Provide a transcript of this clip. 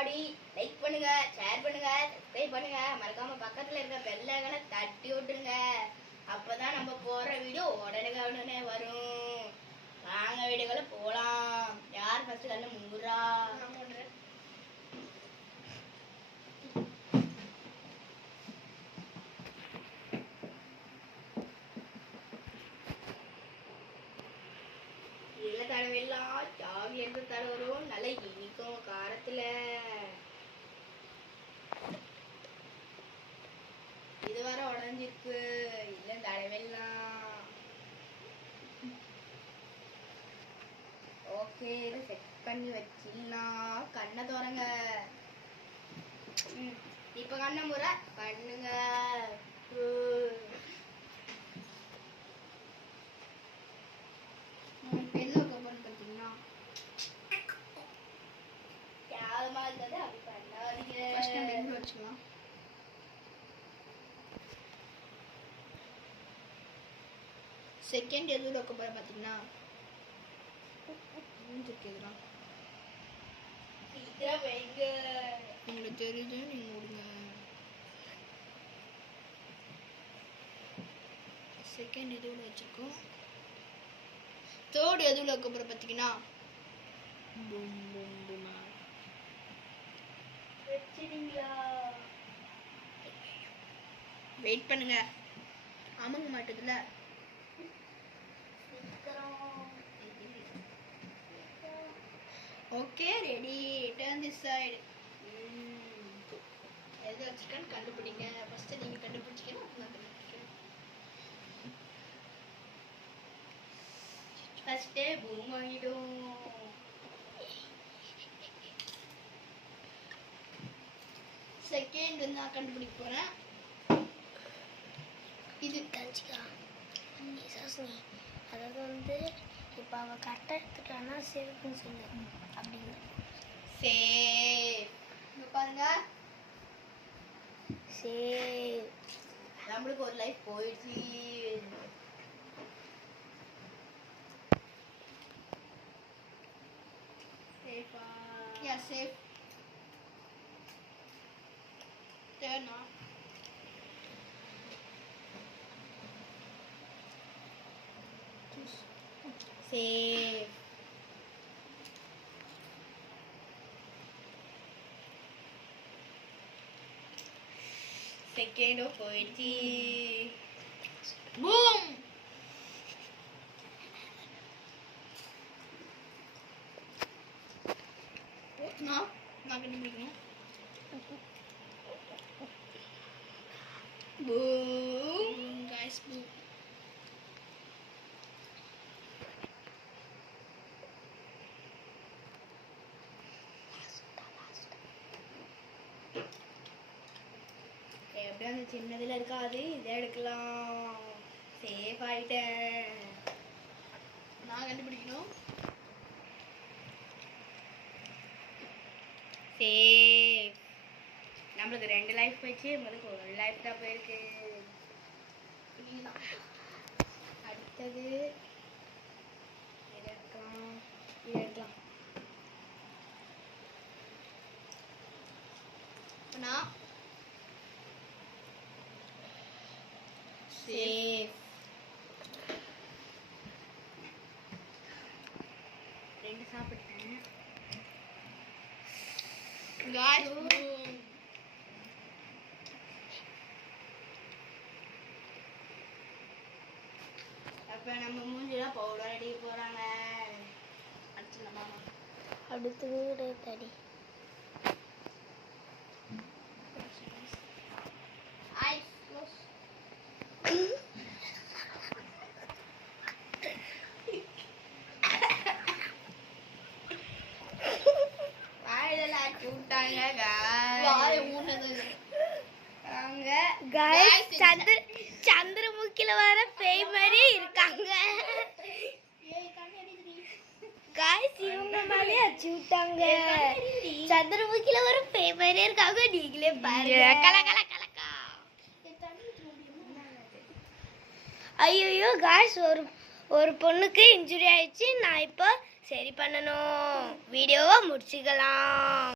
முன்னாடி லைக் பண்ணுங்க, ஷேர் பண்ணுங்க, சப்ஸ்கிரைப் பண்ணுங்க. மறக்காம பக்கத்துல இருக்க பெல் ஐகானை தட்டி விட்டுருங்க. அப்பதான் நம்ம போடுற வீடியோ உடனே வரும். வாங்க வீடியோக்குள்ள போலாம். யார் ஃபர்ஸ்ட் கண்ணு மூடுறா? இல்ல தடவையெல்லாம் சாக்லேட் தடவரும், நல்ல இனிக்கும் காரத்துல. இது வர உடஞ்சிருக்கு. இல்ல தடவையெல்லாம் ஓகே. இதை செட் பண்ணி வச்சிடலாம். கண்ணை தோறங்க. இப்ப கண்ணை முறை பண்ணுங்க. செகண்ட் எதுவும் வைக்க போற பாத்தீங்கன்னா உங்களுக்கு தெரியுது, நீங்க விடுங்க. செகண்ட் எதுவும் வச்சிருக்கோம். தேர்ட் எதுவும் வைக்க போற பாத்தீங்கன்னா வெயிட் பண்ணுங்க. அமங்க மாட்டதுல. Okay ready. Turn this side. எது வச்சிருக்கான்னு கண்டுபிடிங்க. ஃபர்ஸ்ட் நீங்க கண்டுபிடிச்சிக்கணும், அப்புறம் கண்டுபிடிக்கணும். ஃபர்ஸ்டே பூம் ஆகிடும். செகண்ட் நான் கண்டுபிடிக்க போறேன். இது தெரிஞ்சுக்கலாம். அதாவது வந்து இப்போ அவள் கரெக்டாக எடுத்துட்டான்னா சேஃப்னு சொல்லு அப்படின்னு. சேஃப். பாருங்க, சேஃப். நம்மளுக்கு ஒரு லைஃப் போயிடுச்சு. சேஃபா? யா சேஃப். Turn on. சேஃப். செகண்டும் போயிடுச்சு. பூம். நான் கண்டுபிடிக்கணும். Boom guys boom. எப்படியும் அந்த சின்னதுல இருக்காது, இதை எடுக்கலாம். சேஃப் ஆயிட்டேன். நான் கண்டுபிடிக்கணும். சேஃப். நம்மளுக்கு 2 லைஃப் போயிடுச்சு, உங்களுக்கு 1 லைஃப் தான் போயிருக்கு. அடுத்தது எடுக்கலாம். நான் சேஃப். 2 சாப்பிட்டேன். गाइस அப்ப நம்ம மூஞ்சில பவுடர் அடிக்க போறாங்க. அடுத்து தடி ஐஸ் க்ளோஸ். வாயிலெல்லாம் கூட்டாங்க வாய் ஊனது. அவங்க गाइस சந்திரமுகில வர பேய் மாதிரி இருக்காங்க. गाइस இவங்க மேலே அடிச்சு விட்டாங்க. சந்திரமுகில வர பேய் மாதிரி இருக்காங்க. நீங்களே பாருங்க. கலக்கா ஐயோ गाइस ஒரு பொண்ணுக்கு இன்ஜுரி ஆயிடுச்சு. நான் இப்போ சரி பண்ணணும். வீடியோவை முடிச்சுக்கலாம்.